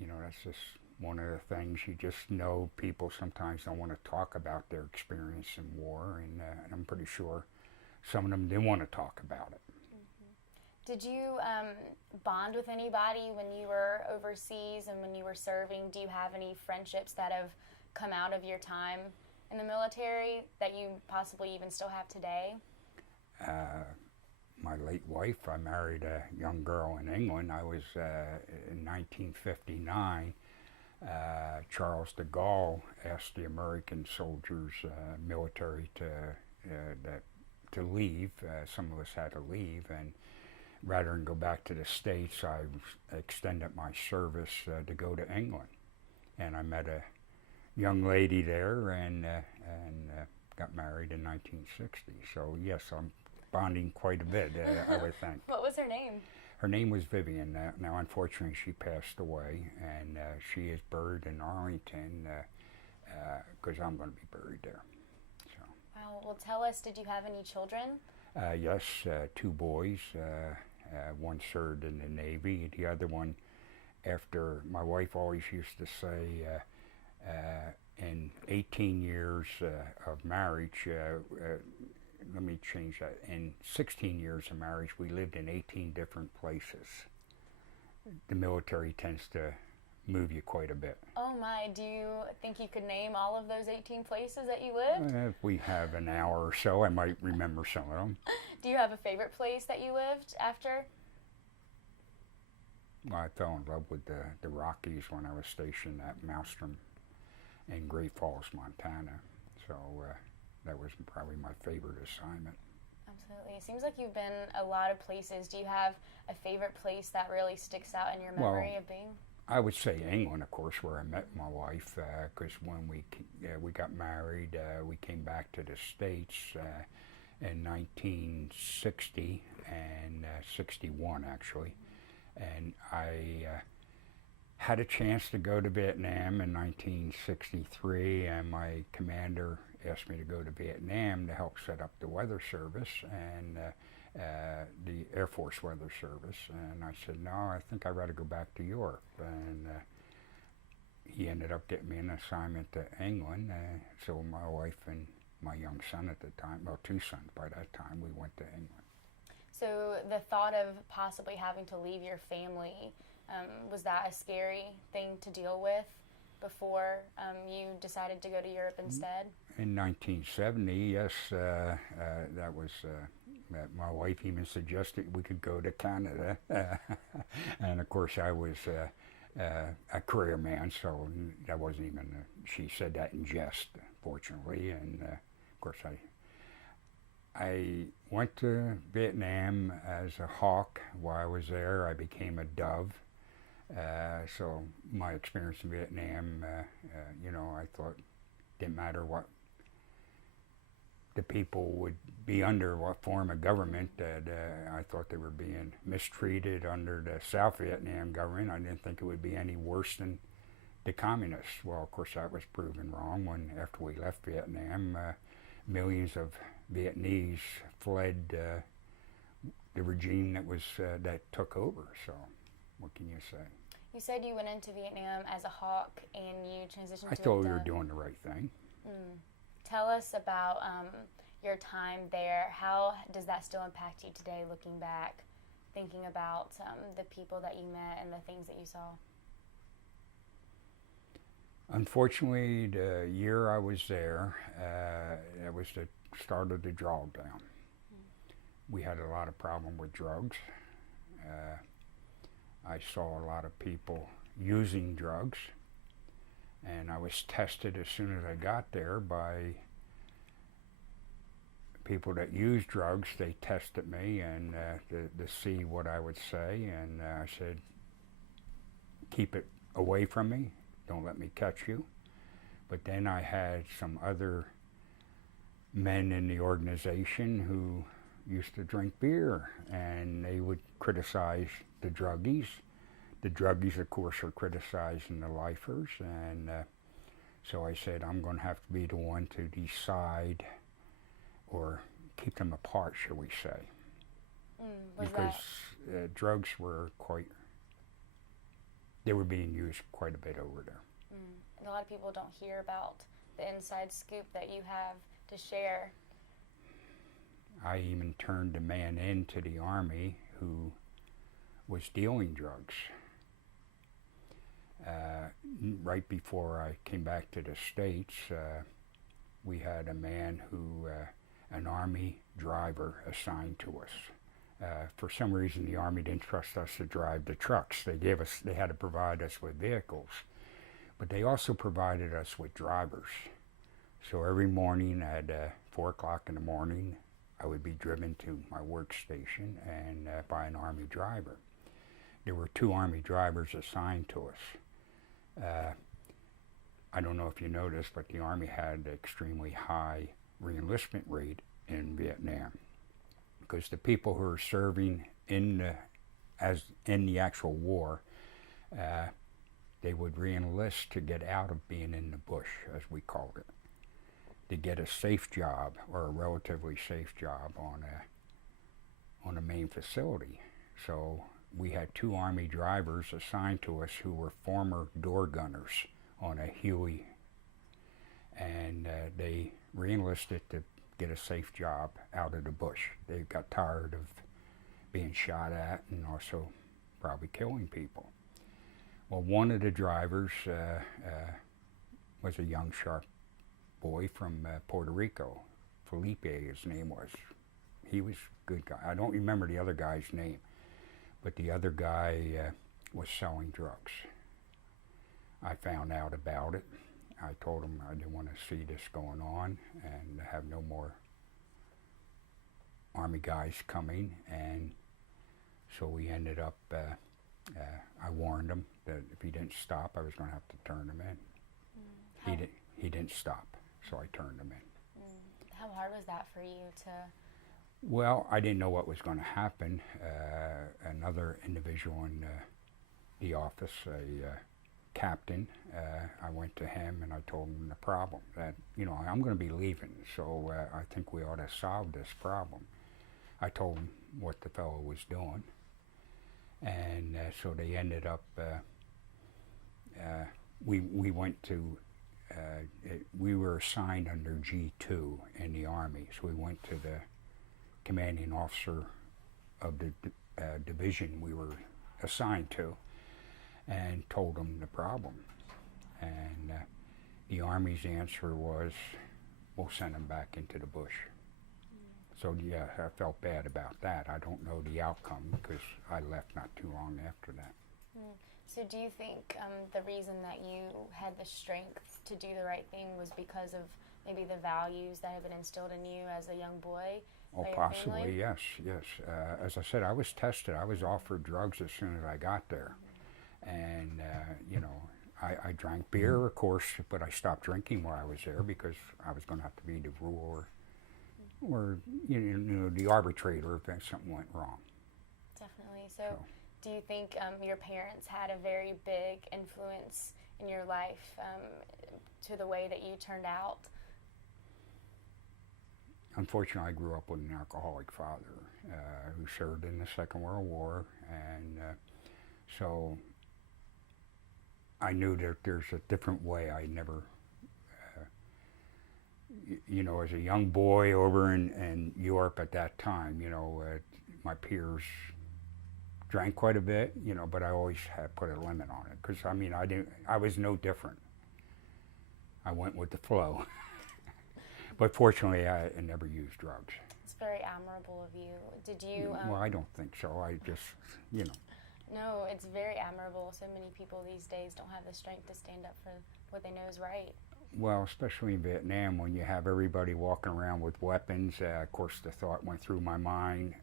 that's just one of the things. You just know people sometimes don't want to talk about their experience in war, and I'm pretty sure some of them didn't want to talk about it. Did you bond with anybody when you were overseas and when you were serving? Do you have any friendships that have come out of your time in the military that you possibly even still have today? My late wife, I married a young girl in England. I was in 1959. Charles de Gaulle asked the American soldiers, military, to leave. Some of us had to leave, and rather than go back to the States, I extended my service to go to England. And I met a young lady there and got married in 1960. So, yes, I'm bonding quite a bit, I would think. What was her name? Her name was Vivian. Now, unfortunately, she passed away, and she is buried in Arlington because I'm going to be buried there. So. Wow. Well, tell us, did you have any children? Yes, two boys. One served in the Navy. The other one, after my wife always used to say, in 18 years of marriage, let me change that. In 16 years of marriage, we lived in 18 different places. The military tends to move you quite a bit. Oh my, do you think you could name all of those 18 places that you lived? If we have an hour or so, I might remember some of them. Do you have a favorite place that you lived after? Well, I fell in love with the Rockies when I was stationed at Maelstrom in Great Falls, Montana. So that was probably my favorite assignment. Absolutely. It seems like you've been a lot of places. Do you have a favorite place that really sticks out in your memory of being? I would say England, of course, where I met my wife, because when we got married, we came back to the States in 1960 and 61, actually. And I had a chance to go to Vietnam in 1963, and my commander asked me to go to Vietnam to help set up the weather service and the Air Force Weather Service. And I said, no, I think I'd rather go back to Europe. And he ended up getting me an assignment to England. So my wife and my young son at the time, well, two sons by that time, we went to England. So the thought of possibly having to leave your family, was that a scary thing to deal with before you decided to go to Europe instead? In 1970, yes, that was, my wife even suggested we could go to Canada. And of course I was a career man, so that wasn't even, she said that in jest, fortunately. And of course I went to Vietnam as a hawk. While I was there, I became a dove. So my experience in Vietnam, I thought didn't matter what the people would be under, what form of government, that I thought they were being mistreated under the South Vietnam government. I didn't think it would be any worse than the communists. Well, of course, that was proven wrong when, after we left Vietnam, millions of Vietnamese fled the regime that took over. So, what can you say? You said you went into Vietnam as a hawk and you transitioned to a dove. I thought we were doing the right thing. Tell us about your time there. How does that still impact you today, looking back, thinking about the people that you met and the things that you saw? Unfortunately, the year I was there, it was the start of the drawdown. We had a lot of problem with drugs. I saw a lot of people using drugs, and I was tested as soon as I got there by people that use drugs. They tested me and to see what I would say, and I said, keep it away from me, don't let me catch you. But then I had some other men in the organization who used to drink beer, and they would criticize the druggies. The druggies, of course, are criticizing the lifers, and so I said, I'm going to have to be the one to decide or keep them apart, shall we say. Because drugs were quite they were being used quite a bit over there. And a lot of people don't hear about the inside scoop that you have to share. I even turned a man into the Army who was dealing drugs. Right before I came back to the States, we had a man who, an Army driver assigned to us. For some reason, the Army didn't trust us to drive the trucks. They had to provide us with vehicles, but they also provided us with drivers. So every morning at 4 o'clock in the morning, I would be driven to my workstation and by an Army driver. There were 2 Army drivers assigned to us. I don't know if you noticed, but the Army had an extremely high reenlistment rate in Vietnam, because the people who were serving in the actual war, they would reenlist to get out of being in the bush, as we called it, to get a safe job, or a relatively safe job on a main facility. So we had 2 Army drivers assigned to us who were former door gunners on a Huey, and they reenlisted to get a safe job out of the bush. They got tired of being shot at and also probably killing people. Well, one of the drivers was a young, sharp boy from Puerto Rico. Felipe, his name was. He was a good guy. I don't remember the other guy's name, but the other guy was selling drugs. I found out about it. I told him I didn't want to see this going on and have no more Army guys coming, and so we ended up, I warned him that if he didn't stop, I was going to have to turn him in. He didn't stop, so I turned him in. How hard was that for you to... Well, I didn't know what was going to happen. Another individual in the office, a captain, I went to him and I told him the problem, that, I'm going to be leaving, so I think we ought to solve this problem. I told him what the fellow was doing, and so they ended up, we went to, we were assigned under G2 in the Army, so we went to the commanding officer of the division we were assigned to and told him the problem. And the Army's answer was, we'll send him back into the bush. So yeah, I felt bad about that. I don't know the outcome because I left not too long after that. So do you think the reason that you had the strength to do the right thing was because of maybe the values that have been instilled in you as a young boy? Oh, possibly, yes. As I said, I was tested. I was offered drugs as soon as I got there. And, I drank beer, of course, but I stopped drinking while I was there because I was going to have to be the rule or the arbitrator if something went wrong. Definitely. So do you think your parents had a very big influence in your life to the way that you turned out? Unfortunately, I grew up with an alcoholic father who served in the Second World War, and so I knew that there's a different way. I never, as a young boy over in Europe at that time, my peers drank quite a bit, but I always had put a limit on it because I was no different. I went with the flow. But fortunately, I never used drugs. It's very admirable of you. Did you... well, I don't think so. I just, No, it's very admirable. So many people these days don't have the strength to stand up for what they know is right. Well, especially in Vietnam, when you have everybody walking around with weapons, of course the thought went through my mind,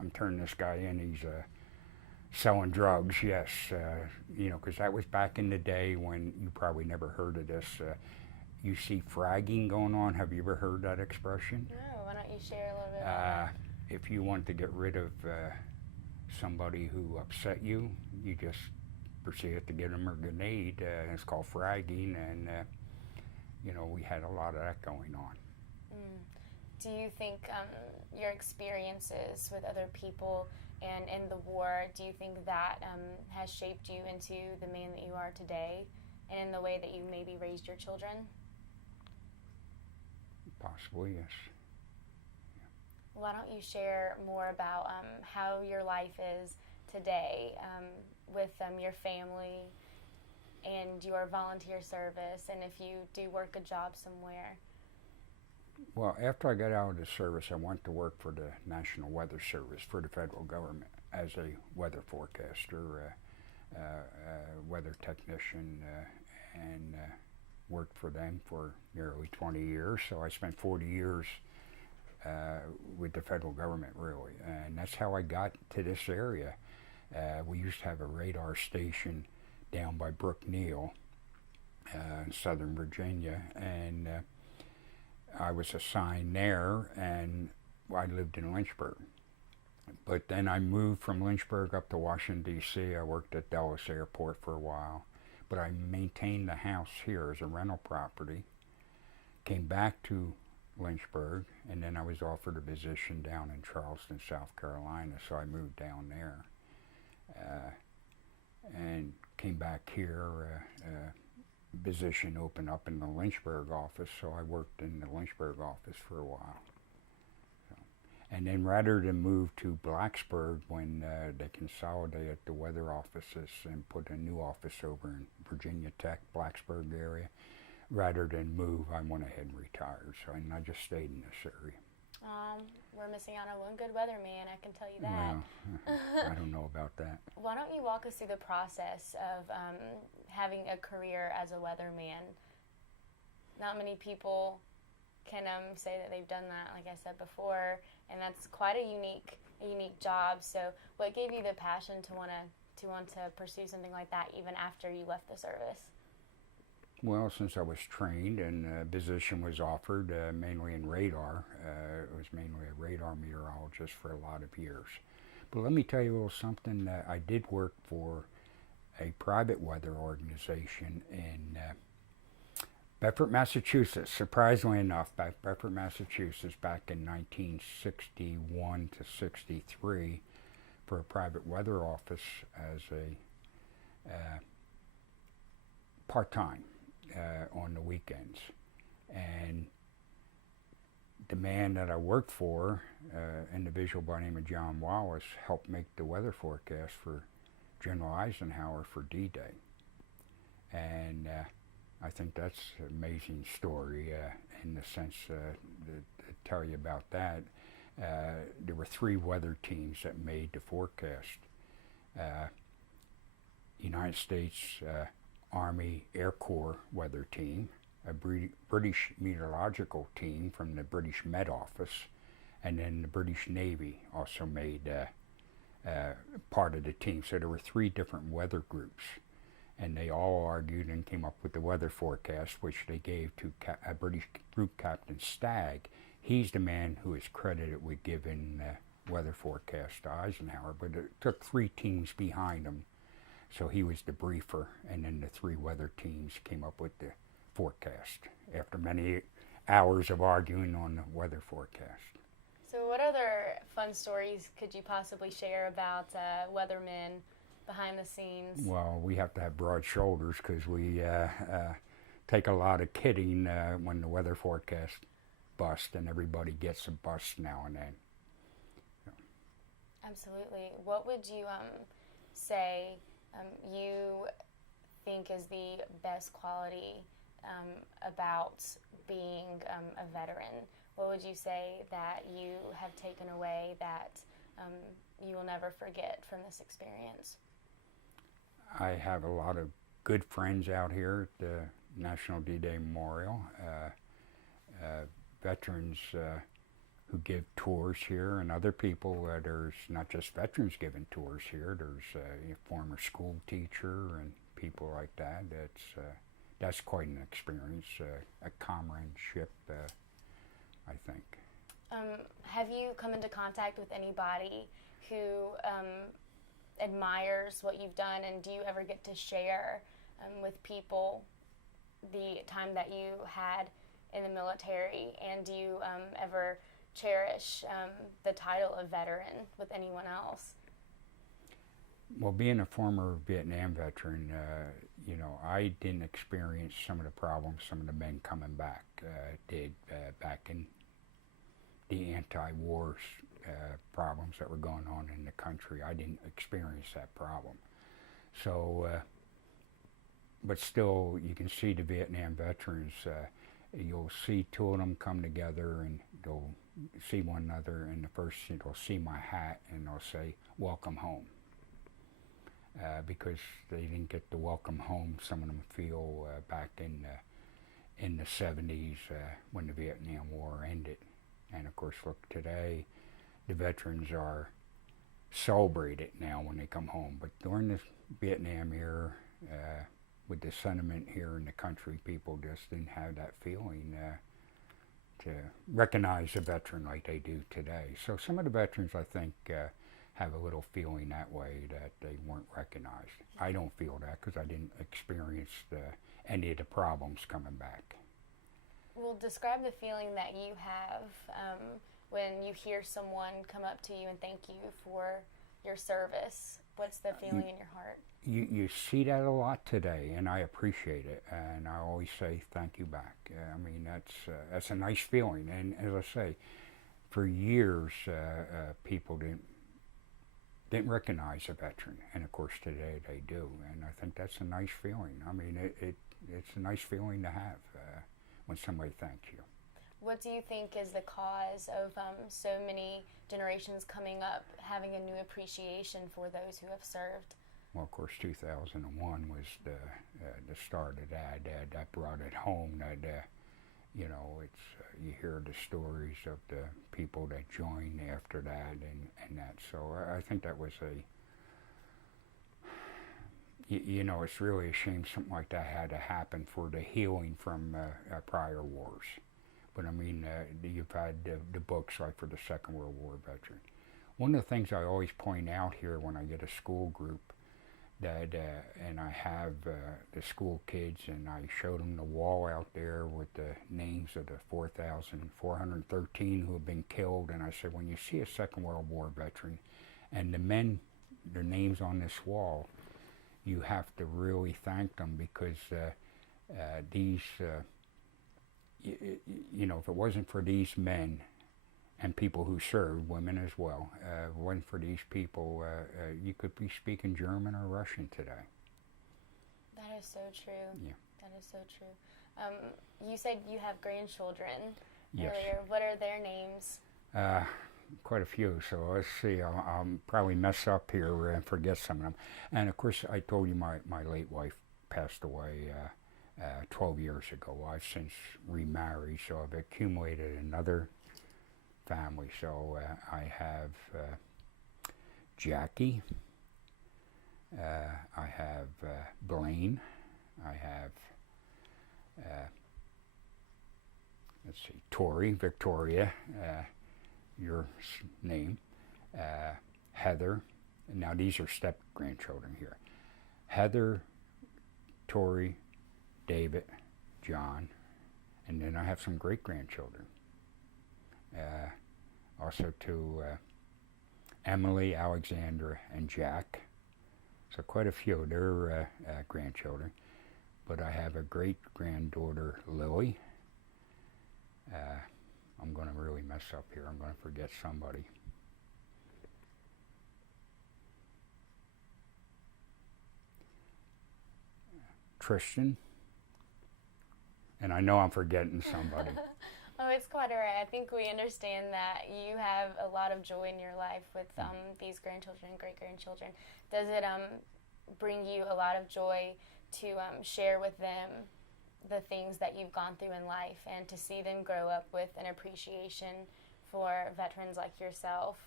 I'm turning this guy in, he's selling drugs, yes. Because that was back in the day when you probably never heard of this. You see fragging going on. Have you ever heard that expression? No, why don't you share a little bit about that? If you want to get rid of somebody who upset you, you just proceed to give them a grenade. It's called fragging, and we had a lot of that going on. Do you think your experiences with other people and in the war, do you think that has shaped you into the man that you are today and in the way that you maybe raised your children? Possibly, yes. Why don't you share more about how your life is today with your family and your volunteer service, and if you do work a job somewhere? Well, after I got out of the service, I went to work for the National Weather Service for the federal government as a weather forecaster, weather technician, and worked for them for nearly 20 years. So I spent 40 years with the federal government, really, and that's how I got to this area. We used to have a radar station down by Brook Neal in Southern Virginia, and I was assigned there, and I lived in Lynchburg. But then I moved from Lynchburg up to Washington, D.C. I worked at Dulles Airport for a while, but I maintained the house here as a rental property, came back to Lynchburg, and then I was offered a position down in Charleston, South Carolina, so I moved down there and came back here. Position opened up in the Lynchburg office, so I worked in the Lynchburg office for a while. So, and then rather than move to Blacksburg when they consolidated the weather offices and put a new office over in Virginia Tech, Blacksburg area, rather than move, I went ahead and retired. So and I just stayed in this area. We're missing out on one good weatherman, I can tell you that. Well, I don't know about that. Why don't you walk us through the process of having a career as a weatherman? Not many people can say that they've done that, like I said before, and that's quite a unique job. So, what gave you the passion to want to pursue something like that even after you left the service? Well, since I was trained and a position was offered mainly in radar, it was mainly a radar meteorologist for a lot of years. But let me tell you a little something. I did work for a private weather organization in Bedford, Massachusetts. Surprisingly enough, Bedford, Massachusetts, back in 1961 to 63, for a private weather office as a part-time. On the weekends, and the man that I worked for, individual by the name of John Wallace, helped make the weather forecast for General Eisenhower for D-Day, and I think that's an amazing story in the sense to tell you about that. There were 3 weather teams that made the forecast. United States Army Air Corps weather team, a British meteorological team from the British Met Office, and then the British Navy also made part of the team. So there were 3 different weather groups, and they all argued and came up with the weather forecast, which they gave to a British Group Captain Stagg. He's the man who is credited with giving the weather forecast to Eisenhower, but it took 3 teams behind him. So he was the briefer, and then the 3 weather teams came up with the forecast after many hours of arguing on the weather forecast. So what other fun stories could you possibly share about weathermen behind the scenes? Well, we have to have broad shoulders because we take a lot of kidding when the weather forecast busts, and everybody gets a bust now and then. So. Absolutely. What would you say you think is the best quality about being a veteran? What would you say that you have taken away that you will never forget from this experience? I have a lot of good friends out here at the National D-Day Memorial, veterans who give tours here, and other people. There's not just veterans giving tours here. There's a former school teacher and people like that. That's quite an experience, a comradeship, I think. Have you come into contact with anybody who admires what you've done, and do you ever get to share with people the time that you had in the military, and do you ever cherish the title of veteran with anyone else? Well, being a former Vietnam veteran, you know, I didn't experience some of the problems some of the men coming back did back in the anti-wars problems that were going on in the country. I didn't experience that problem. So, but still, you can see the Vietnam veterans. You'll see two of them come together, and they'll see one another, and the first they'll see my hat, and they'll say, "Welcome home." Because they didn't get the welcome home some of them feel back in the 70s when the Vietnam War ended. And of course, look, today the veterans are celebrated now when they come home. But during the Vietnam era, with the sentiment here in the country, people just didn't have that feeling to recognize a veteran like they do today. So some of the veterans, I think, have a little feeling that way that they weren't recognized. I don't feel that because I didn't experience any of the problems coming back. Well, describe the feeling that you have when you hear someone come up to you and thank you for your service. What's the feeling in your heart? You see that a lot today, and I appreciate it, and I always say thank you back. I mean, that's a nice feeling, and as I say, for years people didn't recognize a veteran, and of course today they do, and I think that's a nice feeling. I mean, it's a nice feeling to have when somebody thanks you. What do you think is the cause of so many generations coming up having a new appreciation for those who have served? Well, of course, 2001 was the start of that. That brought it home. That you know, it's you hear the stories of the people that joined after that, and that. So I think that was you know, it's really a shame something like that had to happen for the healing from prior wars. But I mean, you've had the books like for the Second World War veteran. One of the things I always point out here when I get a school group, that and I have the school kids, and I showed them the wall out there with the names of the 4,413 who have been killed, and I said, when you see a Second World War veteran and the men, their names on this wall, you have to really thank them, because these, you know, if it wasn't for these men and people who served, women as well, if it wasn't for these people, you could be speaking German or Russian today. That is so true. Yeah. That is so true. You said you have grandchildren Yes. earlier. What are their names? Quite a few, so let's see. I'll probably mess up here and forget some of them. And of course, I told you my late wife passed away 12 years ago. I've since remarried, so I've accumulated another family. So I have Jackie, I have Blaine, I have let's see, Tori, Victoria, your name, Heather. Now these are step grandchildren here. Heather, Tori, David, John, and then I have some great grandchildren. Also to Emily, Alexandra, and Jack. So quite a few of their grandchildren. But I have a great granddaughter, Lily. I'm going to really mess up here. I'm going to forget somebody. Tristan. And I know I'm forgetting somebody. Oh, it's quite all right. I think we understand that you have a lot of joy in your life with these grandchildren and great-grandchildren. Does it bring you a lot of joy to share with them the things that you've gone through in life and to see them grow up with an appreciation for veterans like yourself?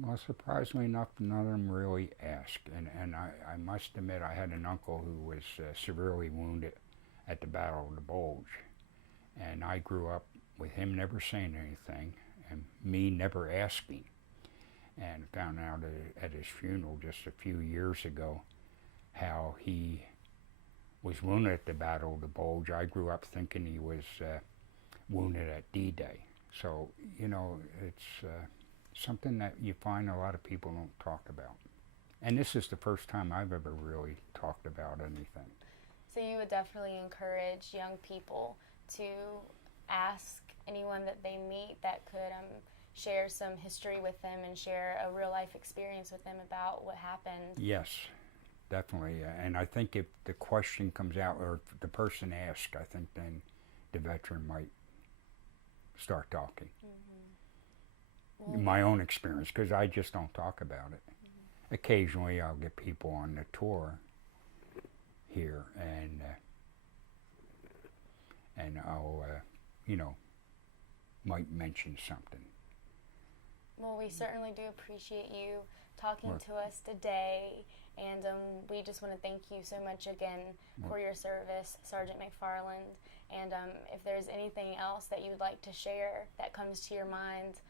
Well, surprisingly enough, none of them really asked. And I must admit, I had an uncle who was severely wounded at the Battle of the Bulge. And I grew up with him never saying anything, and me never asking. And found out at his funeral just a few years ago how he was wounded at the Battle of the Bulge. I grew up thinking he was wounded at D-Day. So, you know, it's something that you find a lot of people don't talk about. And this is the first time I've ever really talked about anything. So you would definitely encourage young people to ask anyone that they meet that could share some history with them and share a real life experience with them about what happened. Yes, definitely. And I think if the question comes out, or if the person asks, I think then the veteran might start talking. Well, My own experience, because I just don't talk about it. Occasionally I'll get people on the tour here, and I'll, might mention something. well, we certainly do appreciate you talking Well- to us today, and we just want to thank you so much again for your service, Sergeant McFarland. And if there's anything else that you'd like to share that comes to your mind,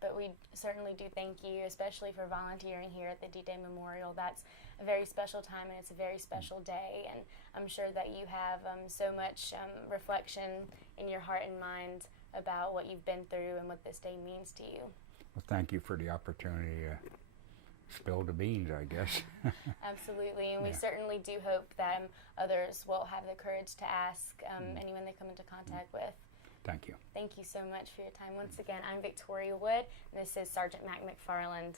but we certainly do thank you, especially for volunteering here at the D-Day Memorial. That's a very special time, and it's a very special day, and I'm sure that you have so much reflection in your heart and mind about what you've been through and what this day means to you. Well, thank you for the opportunity to spill the beans, I guess. Absolutely, and we Yeah. certainly do hope that others will have the courage to ask anyone they come into contact with. Thank you. Thank you so much for your time. Once again, I'm Victoria Wood, and this is Sergeant Mac McFarland.